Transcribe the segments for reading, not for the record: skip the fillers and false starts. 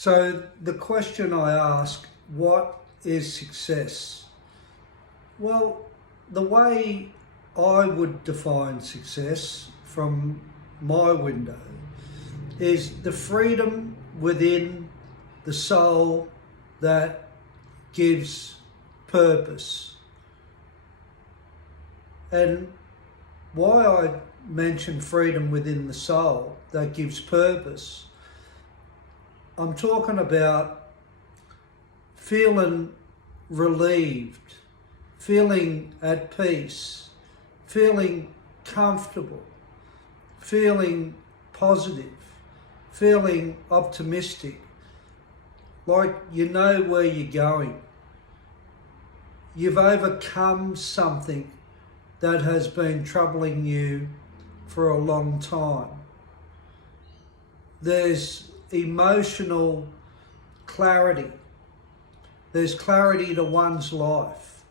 So the question I ask, what is success? Well, the way I would define success from my window is the freedom within the soul that gives purpose. And why I mention freedom within the soul that gives purpose, I'm talking about feeling relieved, feeling at peace, feeling comfortable, feeling positive, feeling optimistic, like you know where you're going. You've overcome something that has been troubling you for a long time. There's emotional clarity. There's clarity to one's life.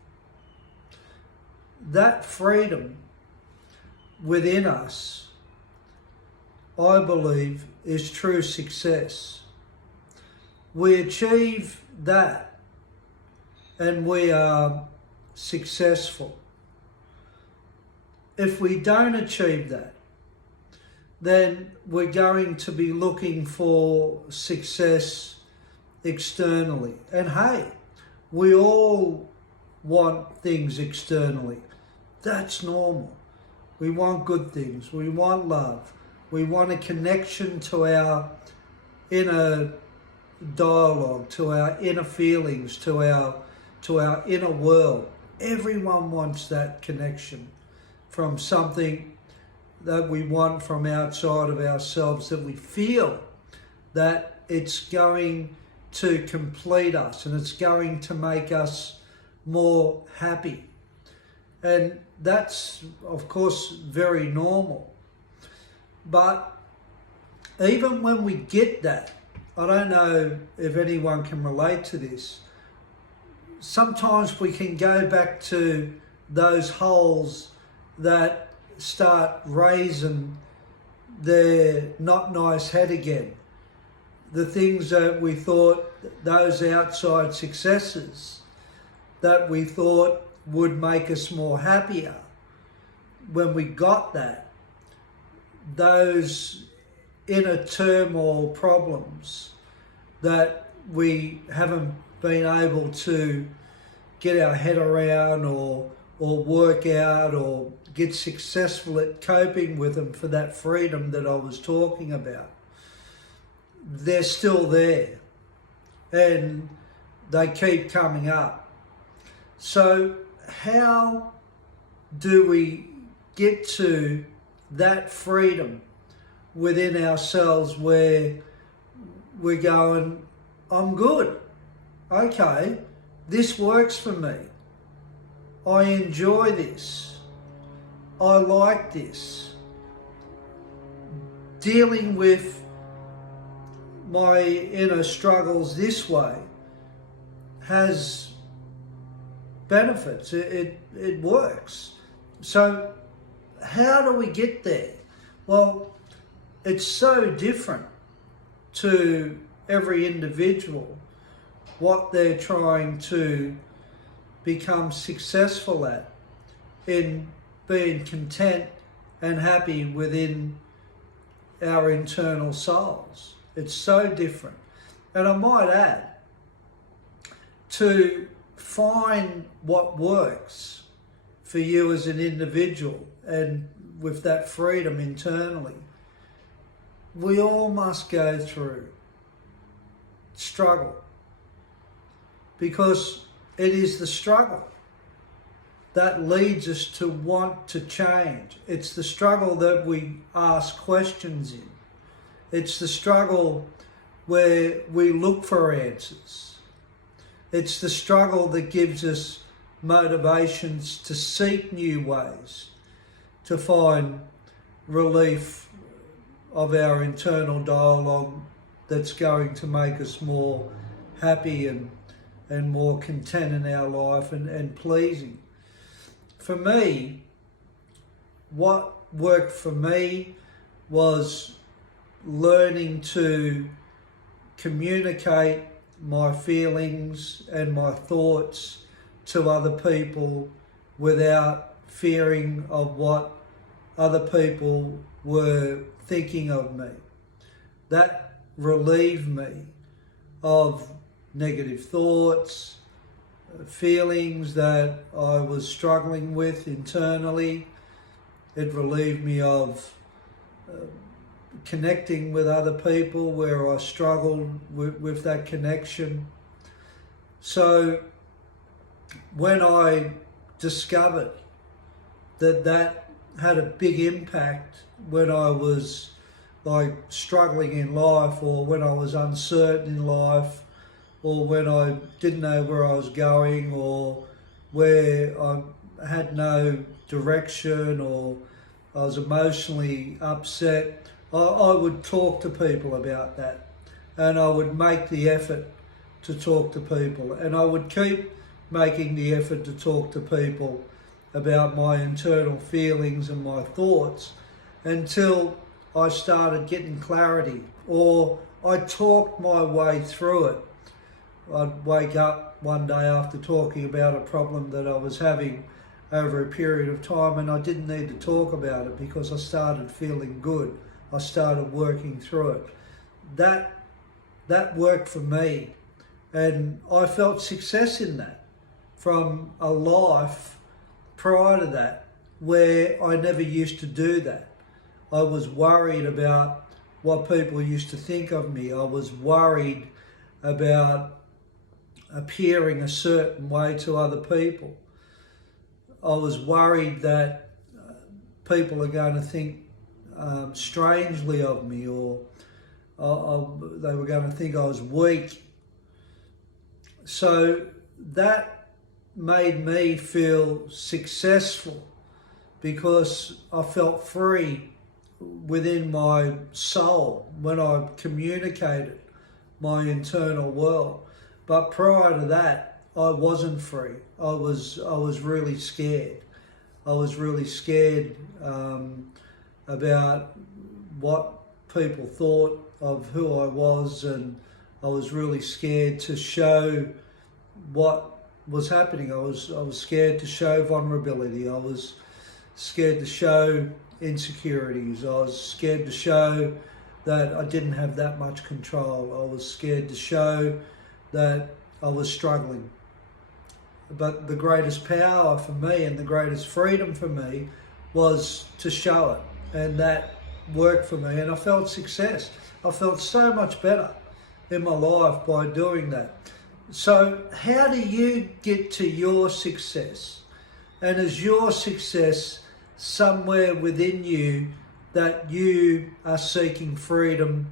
That freedom within us, I believe, is true success. We achieve that and we are successful. If we don't achieve that, then we're going to be looking for success externally. And hey, we all want things externally. That's normal. We want good things. We want love. We want a connection to our inner dialogue, to our inner feelings, to our inner world. Everyone wants that connection from something that we want from outside of ourselves, that we feel that it's going to complete us and it's going to make us more happy. And that's, of course, very normal. But even when we get that, I don't know if anyone can relate to this, sometimes we can go back to those holes that start raising their not nice head again. The things that we thought, those outside successes that we thought would make us more happier, when we got that, those inner turmoil problems that we haven't been able to get our head around or work out or get successful at coping with them for that freedom that I was talking about. They're still there and they keep coming up. So how do we get to that freedom within ourselves where we're going, I'm good, okay, this works for me, I enjoy this, I like this. Dealing with my inner struggles this way has benefits, it works. So how do we get there? Well, it's so different to every individual what they're trying to become successful at in being content and happy within our internal souls. It's so different. And I might add, to find what works for you as an individual and with that freedom internally, we all must go through struggle, because it is the struggle that leads us to want to change. It's the struggle that we ask questions in. It's the struggle where we look for answers. It's the struggle that gives us motivations to seek new ways to find relief of our internal dialogue that's going to make us more happy and more content in our life and pleasing. For me, what worked for me was learning to communicate my feelings and my thoughts to other people without fearing of what other people were thinking of me. That relieved me of negative thoughts, feelings that I was struggling with internally. It relieved me of connecting with other people where I struggled with that connection. So when I discovered that had a big impact when I was like struggling in life, or when I was uncertain in life, or when I didn't know where I was going, or where I had no direction, or I was emotionally upset, I would talk to people about that, and I would make the effort to talk to people, and I would keep making the effort to talk to people about my internal feelings and my thoughts until I started getting clarity, or I talked my way through it. I'd wake up one day after talking about a problem that I was having over a period of time, and I didn't need to talk about it because I started feeling good. I started working through it. That worked for me, and I felt success in that from a life prior to that where I never used to do that. I was worried about what people used to think of me. I was worried about appearing a certain way to other people. I was worried that people are going to think strangely of me, or they were going to think I was weak. So that made me feel successful because I felt free within my soul when I communicated my internal world. But prior to that, I wasn't free. I was really scared. I was really scared about what people thought of who I was, and I was really scared to show what was happening. I was scared to show vulnerability. I was scared to show insecurities. I was scared to show that I didn't have that much control. I was scared to show that I was struggling. But the greatest power for me and the greatest freedom for me was to show it, and that worked for me, and I felt success. I felt so much better in my life by doing that. So how do you get to your success? And is your success somewhere within you that you are seeking freedom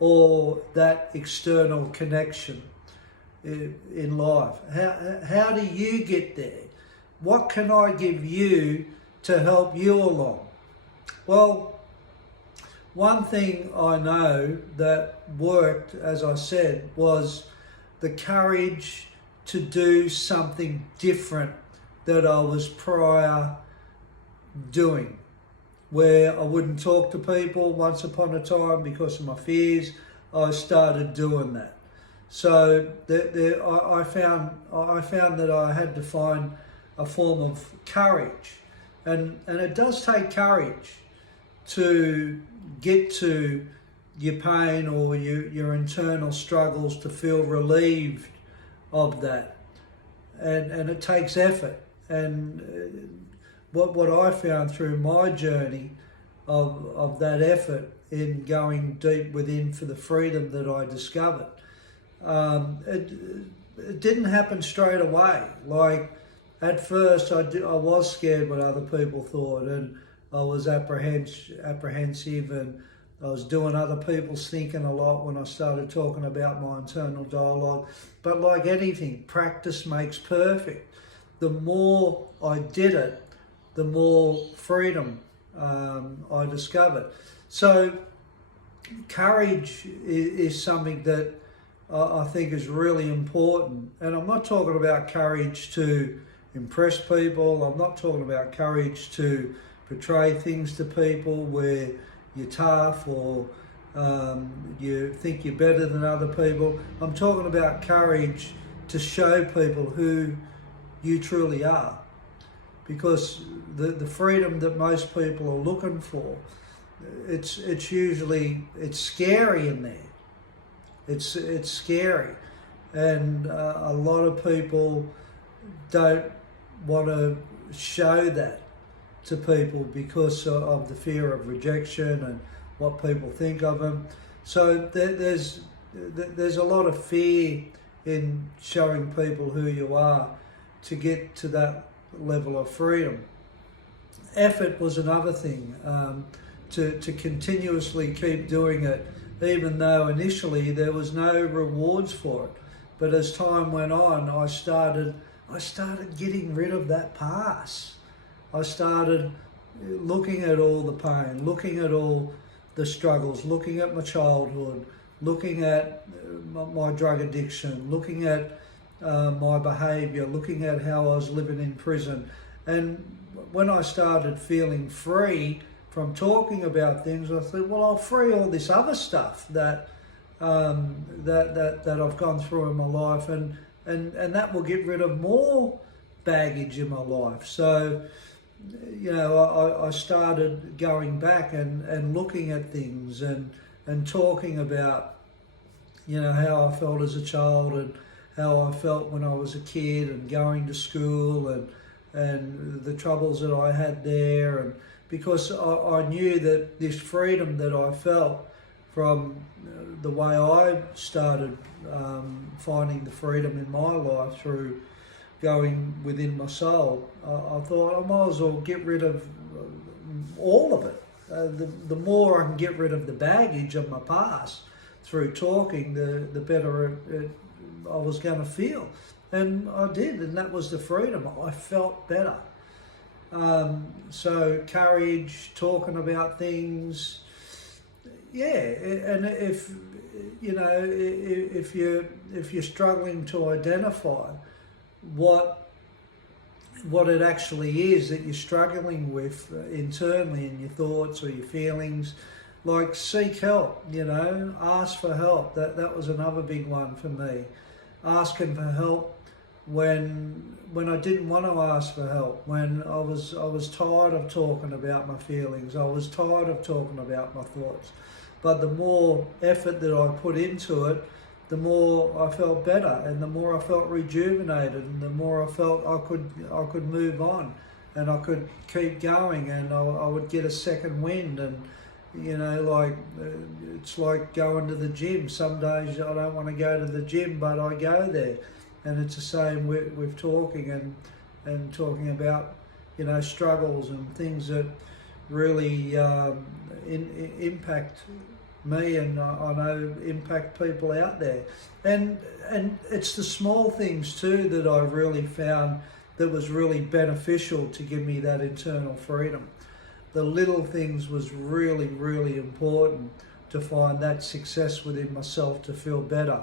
or that external connection in life? How do you get there? What can I give you to help you along? Well, one thing I know that worked, as I said, was the courage to do something different that I was prior doing, where I wouldn't talk to people once upon a time because of my fears. I started doing that. So I found that I had to find a form of courage, and it does take courage to get to your pain or your internal struggles, to feel relieved of that, and it takes effort. And what I found through my journey of that effort in going deep within for the freedom that I discovered, it didn't happen straight away. Like at first, I was scared what other people thought, and I was apprehensive, and I was doing other people's thinking a lot when I started talking about my internal dialogue. But like anything, practice makes perfect. The more I did it, the more freedom I discovered. So courage is something that I think is really important. And I'm not talking about courage to impress people. I'm not talking about courage to portray things to people where you're tough, or You think you're better than other people. I'm talking about courage to show people who you truly are, because the freedom that most people are looking for, it's usually, it's scary in there. It's scary, and a lot of people don't want to show that to people because of the fear of rejection and what people think of them. So there's a lot of fear in showing people who you are to get to that level of freedom. Effort was another thing, to continuously keep doing it, even though initially there was no rewards for it. But as time went on, I started getting rid of that past. I started looking at all the pain, looking at all the struggles, looking at my childhood, looking at my drug addiction, looking at my behaviour, looking at how I was living in prison. And when I started feeling free from talking about things, I thought, well, I'll free all this other stuff that I've gone through in my life, and that will get rid of more baggage in my life. So, I started going back and looking at things and talking about, how I felt as a child and how I felt when I was a kid and going to school and the troubles that I had there. And because I knew that this freedom that I felt from the way I started finding the freedom in my life through going within my soul, I thought I might as well get rid of all of it. The more I can get rid of the baggage of my past through talking, the better I was going to feel. And I did, and that was the freedom. I felt better. So courage, talking about things, and if you're struggling to identify what it actually is that you're struggling with internally in your thoughts or your feelings, like seek help, ask for help. That was another big one for me. Asking for help when I didn't want to ask for help, when I was tired of talking about my feelings, I was tired of talking about my thoughts. But the more effort that I put into it, the more I felt better, and the more I felt rejuvenated, and the more I felt I could move on, and I could keep going, and I would get a second wind. And it's like going to the gym. Some days I don't want to go to the gym, but I go there. And it's the same with talking and talking about struggles and things that really impact me, and I know impact people out there. And it's the small things too that I really found that was really beneficial to give me that internal freedom. The little things was really, really important to find that success within myself, to feel better,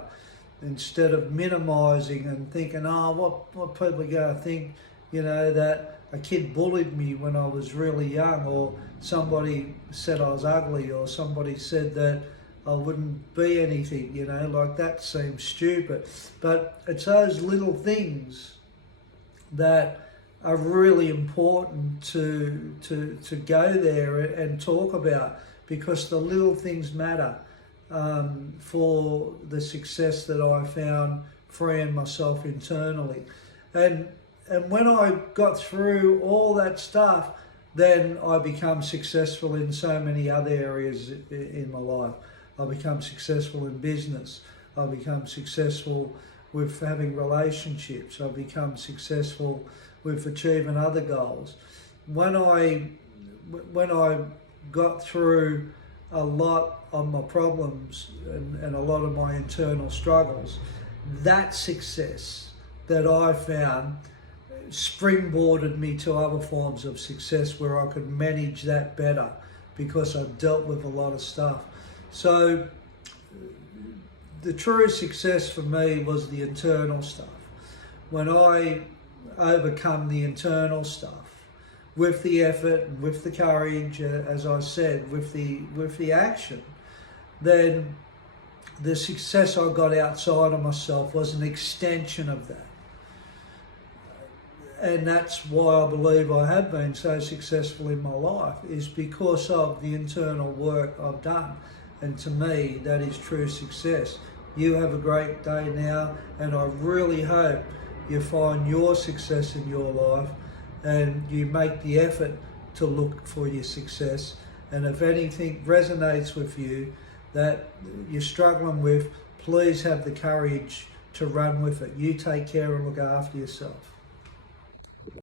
instead of minimizing and thinking, what people are going to think, that a kid bullied me when I was really young, or somebody said I was ugly, or somebody said that I wouldn't be anything, like that seems stupid. But it's those little things that are really important to go there and talk about, because the little things matter for the success that I found freeing myself internally. And when I got through all that stuff, then I become successful in so many other areas in my life. I become successful in business. I become successful with having relationships. I become successful with achieving other goals. When I got through a lot of my problems and a lot of my internal struggles, that success that I found springboarded me to other forms of success where I could manage that better, because I dealt with a lot of stuff. So the true success for me was the internal stuff. When I overcome the internal stuff with the effort and with the courage, as I said, with the action, then the success I got outside of myself was an extension of that. And that's why I believe I have been so successful in my life, is because of the internal work I've done. And to me, that is true success. You have a great day now, and I really hope you find your success in your life and you make the effort to look for your success. And if anything resonates with you that you're struggling with, please have the courage to run with it. You take care and look after yourself.